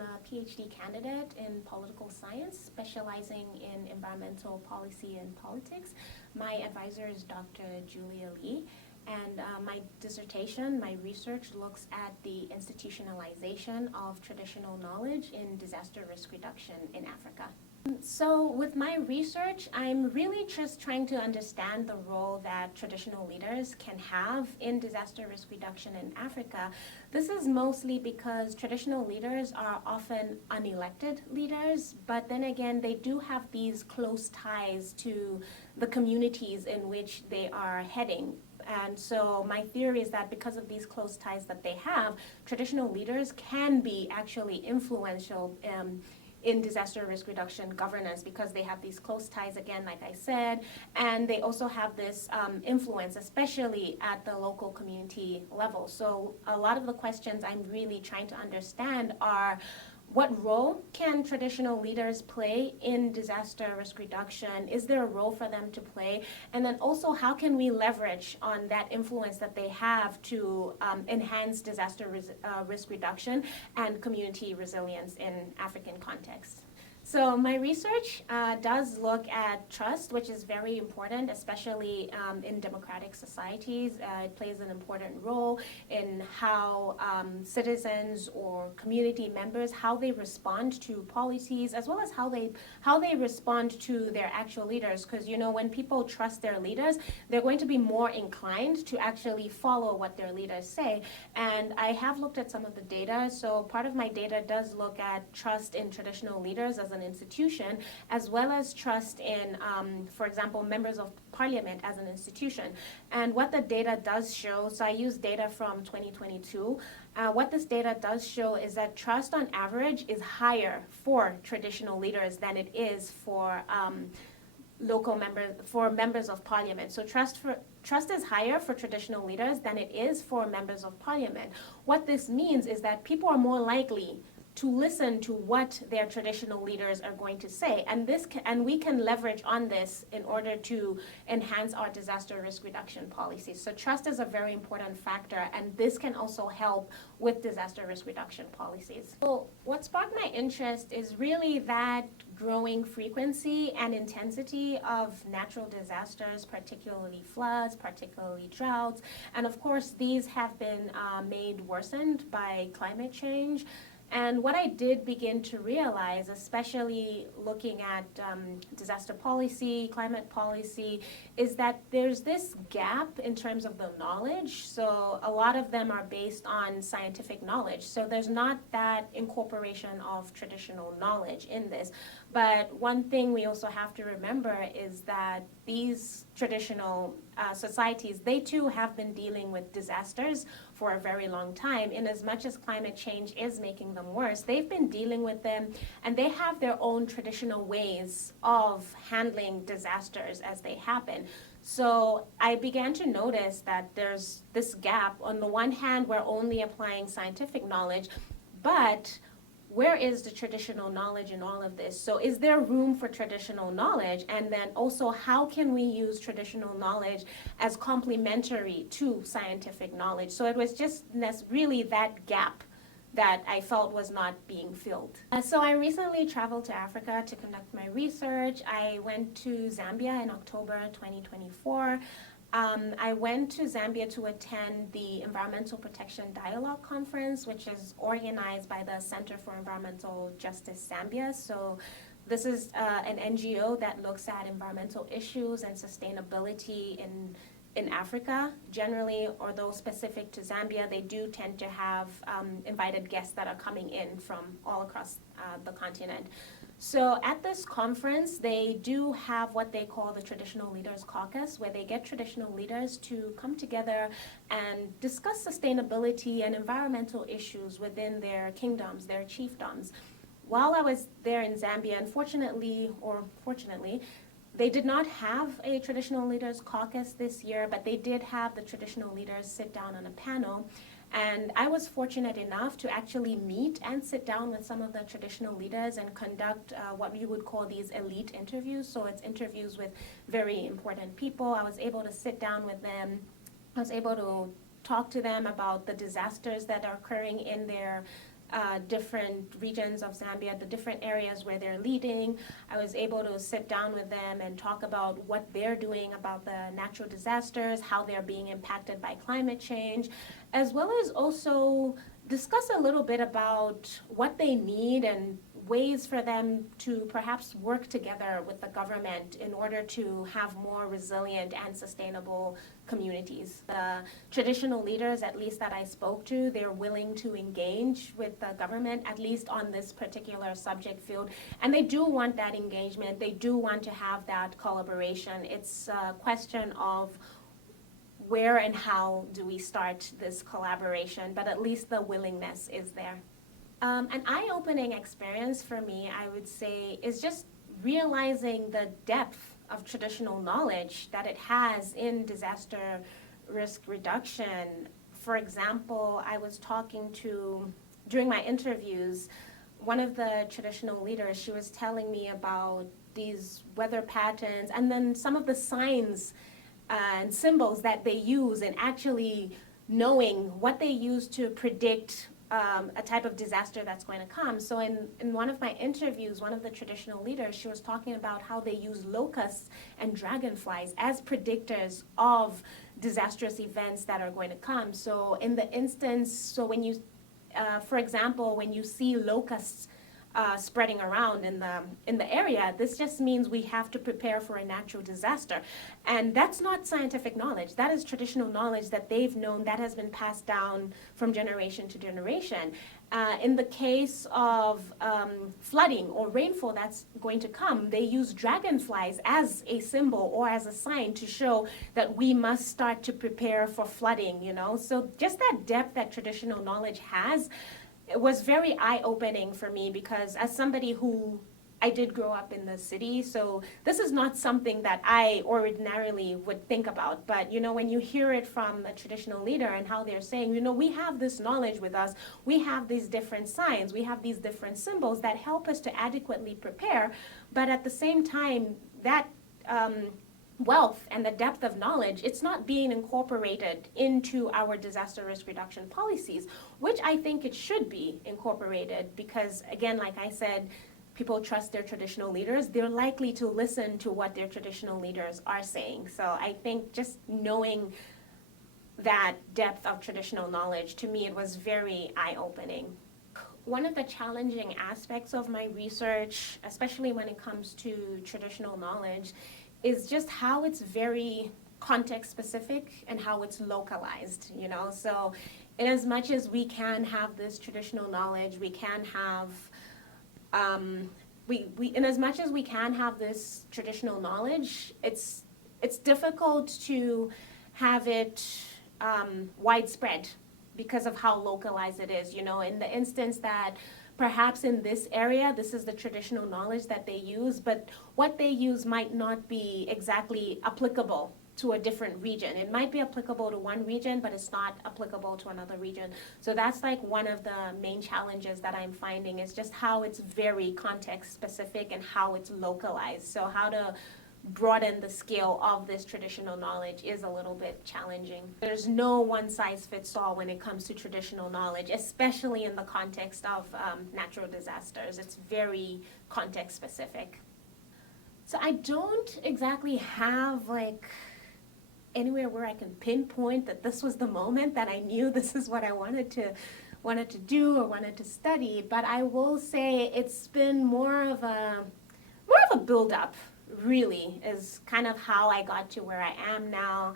I'm a PhD candidate in political science, specializing in environmental policy and politics. My advisor is Dr. Julia Lee, and my dissertation, my research looks at the institutionalization of traditional knowledge in disaster risk reduction in Africa. So with my research, I'm really just trying to understand the role that traditional leaders can have in disaster risk reduction in Africa. This is mostly because traditional leaders are often unelected leaders, but then again, they do have these close ties to the communities in which they are heading. And so my theory is that because of these close ties that they have, traditional leaders can be actually influential in disaster risk reduction governance because they have these close ties, again, like I said, and they also have this influence, especially at the local community level. So a lot of the questions I'm really trying to understand are, what role can traditional leaders play in disaster risk reduction? Is there a role for them to play? And then also, how can we leverage on that influence that they have to enhance disaster risk reduction and community resilience in African context? So my research does look at trust, which is very important, especially in democratic societies. It plays an important role in how citizens or community members, how they respond to policies, as well as how they respond to their actual leaders. Because, you know, when people trust their leaders, they're going to be more inclined to actually follow what their leaders say. And I have looked at some of the data. So part of my data does look at trust in traditional leaders as an institution, as well as trust in, for example, members of parliament as an institution. And what the data does show, so I use data from 2022, what this data does show is that trust on average is higher for traditional leaders than it is for members of parliament. So trust is higher for traditional leaders than it is for members of parliament. What this means is that people are more likely to listen to what their traditional leaders are going to say. And we can leverage on this in order to enhance our disaster risk reduction policies. So trust is a very important factor, and this can also help with disaster risk reduction policies. So what sparked my interest is really that growing frequency and intensity of natural disasters, particularly floods, particularly droughts. And of course, these have been made worsened by climate change. And what I did begin to realize, especially looking at disaster policy, climate policy, is that there's this gap in terms of the knowledge. So a lot of them are based on scientific knowledge. So there's not that incorporation of traditional knowledge in this. But one thing we also have to remember is that these traditional societies, they too have been dealing with disasters for a very long time. In as much as climate change is making them worse, they've been dealing with them, and they have their own traditional ways of handling disasters as they happen. So I began to notice that there's this gap. On the one hand, we're only applying scientific knowledge, but where is the traditional knowledge in all of this? So is there room for traditional knowledge? And then also, how can we use traditional knowledge as complementary to scientific knowledge? So it was just really that gap that I felt was not being filled. So I recently traveled to Africa to conduct my research. I went to Zambia in October 2024. I went to Zambia to attend the Environmental Protection Dialogue Conference, which is organized by the Center for Environmental Justice Zambia. So this is an NGO that looks at environmental issues and sustainability in Africa generally, although specific to Zambia, they do tend to have invited guests that are coming in from all across the continent. So at this conference, they do have what they call the Traditional Leaders Caucus, where they get traditional leaders to come together and discuss sustainability and environmental issues within their kingdoms, their chiefdoms. While I was there in Zambia, unfortunately, or fortunately, they did not have a Traditional Leaders Caucus this year, but they did have the traditional leaders sit down on a panel. And I was fortunate enough to actually meet and sit down with some of the traditional leaders and conduct what we would call these elite interviews. So it's interviews with very important people. I was able to sit down with them. I was able to talk to them about the disasters that are occurring in their different regions of Zambia, the different areas where they're leading. I was able to sit down with them and talk about what they're doing about the natural disasters, how they're being impacted by climate change, as well as also discuss a little bit about what they need and ways for them to perhaps work together with the government in order to have more resilient and sustainable communities. The traditional leaders, at least that I spoke to, they're willing to engage with the government, at least on this particular subject field. And they do want that engagement. They do want to have that collaboration. It's a question of where and how do we start this collaboration, but at least the willingness is there. An eye-opening experience for me, I would say, is just realizing the depth of traditional knowledge that it has in disaster risk reduction. For example, I was talking to, during my interviews, one of the traditional leaders, she was telling me about these weather patterns and then some of the signs and symbols that they use, and actually knowing what they use to predict a type of disaster that's going to come. So in one of my interviews, one of the traditional leaders, she was talking about how they use locusts and dragonflies as predictors of disastrous events that are going to come. So in the instance, so when you, for example, when you see locusts spreading around in the area, this just means we have to prepare for a natural disaster. And that's not scientific knowledge. That is traditional knowledge that they've known, that has been passed down from generation to generation. In the case of flooding or rainfall that's going to come, they use dragonflies as a symbol or as a sign to show that we must start to prepare for flooding, you know? So just that depth that traditional knowledge has, it was very eye-opening for me, because as somebody who, I did grow up in the city, so this is not something that I ordinarily would think about. But, you know, when you hear it from a traditional leader and how they're saying, you know, we have this knowledge with us, we have these different signs, we have these different symbols that help us to adequately prepare, but at the same time, that wealth and the depth of knowledge, it's not being incorporated into our disaster risk reduction policies, which I think it should be incorporated, because again, like I said, people trust their traditional leaders. They're likely to listen to what their traditional leaders are saying. So I think just knowing that depth of traditional knowledge, to me, it was very eye-opening. One of the challenging aspects of my research, especially when it comes to traditional knowledge, is just how it's very context specific and how it's localized, you know? So in as much as we can have this traditional knowledge, we can have, in as much as we can have this traditional knowledge, it's difficult to have it widespread because of how localized it is, you know? In the instance that perhaps in this area, this is the traditional knowledge that they use, but what they use might not be exactly applicable to a different region. It might be applicable to one region, but it's not applicable to another region. So that's like one of the main challenges that I'm finding, is just how it's very context specific and how it's localized. So how to broaden the scale of this traditional knowledge is a little bit challenging. There's no one size fits all when it comes to traditional knowledge, especially in the context of natural disasters. It's very context specific. So I don't exactly have like anywhere where I can pinpoint that this was the moment that I knew this is what I wanted to do or wanted to study, but I will say it's been more of a build-up, really, is kind of how I got to where I am now.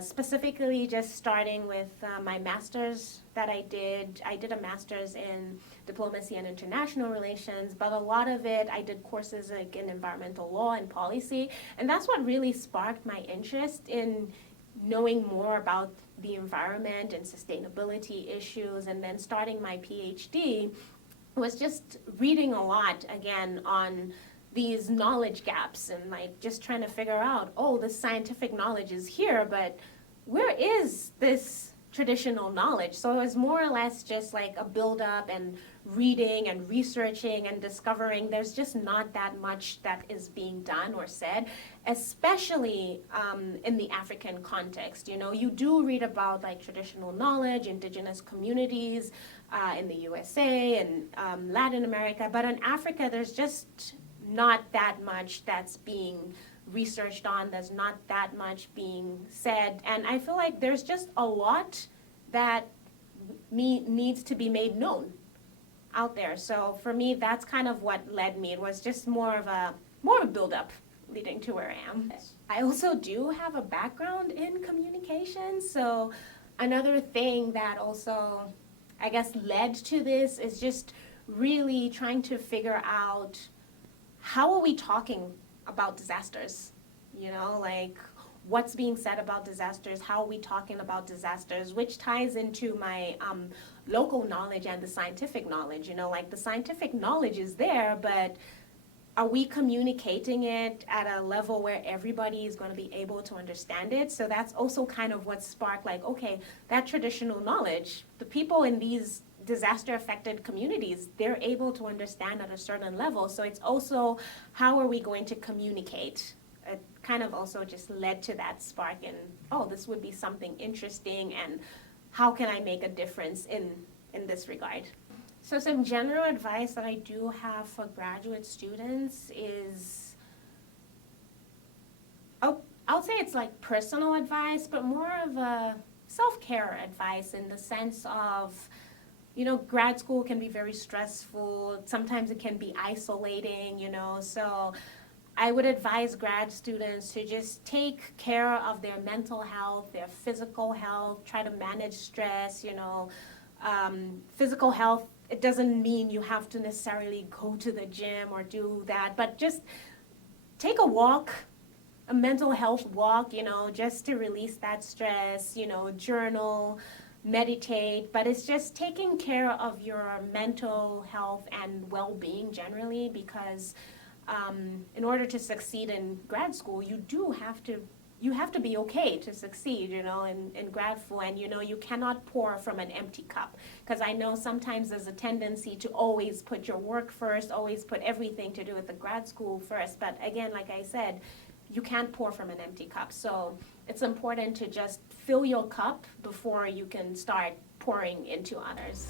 Specifically just starting with my master's that I did. I did a master's in diplomacy and international relations, but a lot of it, I did courses like in environmental law and policy, and that's what really sparked my interest in knowing more about the environment and sustainability issues. And then starting my PhD was just reading a lot, again, on these knowledge gaps and like just trying to figure out, oh, this scientific knowledge is here, but where is this traditional knowledge. So it was more or less just like a build up and reading and researching and discovering. There's just not that much that is being done or said, especially in the African context. You know, you do read about like traditional knowledge, indigenous communities in the USA and Latin America, but in Africa there's just not that much that's being researched on. There's not that much being said, and I feel like there's just a lot that needs to be made known out there. So for me, that's kind of what led me. It was just more of a build-up leading to where I am. I also do have a background in communications, so another thing that also, I guess, led to this is just really trying to figure out how are we talking about disasters, you know, like what's being said about disasters, how are we talking about disasters, which ties into my local knowledge and the scientific knowledge. You know, like the scientific knowledge is there, but are we communicating it at a level where everybody is going to be able to understand it? So that's also kind of what sparked like, okay, that traditional knowledge, the people in these disaster affected communities, they're able to understand at a certain level. So it's also, how are we going to communicate? It kind of also just led to that spark in, oh, this would be something interesting, and how can I make a difference in this regard? So some general advice that I do have for graduate students is, I'll say it's like personal advice, but more of a self-care advice in the sense of, you know, grad school can be very stressful. Sometimes it can be isolating, you know, so I would advise grad students to just take care of their mental health, their physical health, try to manage stress, you know. Physical health, it doesn't mean you have to necessarily go to the gym or do that, but just take a walk, a mental health walk, you know, just to release that stress, you know, journal, meditate, but it's just taking care of your mental health and well-being generally, because in order to succeed in grad school, you have to be okay to succeed, you know, in grad school, and you know, you cannot pour from an empty cup, because I know sometimes there's a tendency to always put your work first, always put everything to do with the grad school first, but again, like I said, you can't pour from an empty cup. So it's important to just fill your cup before you can start pouring into others.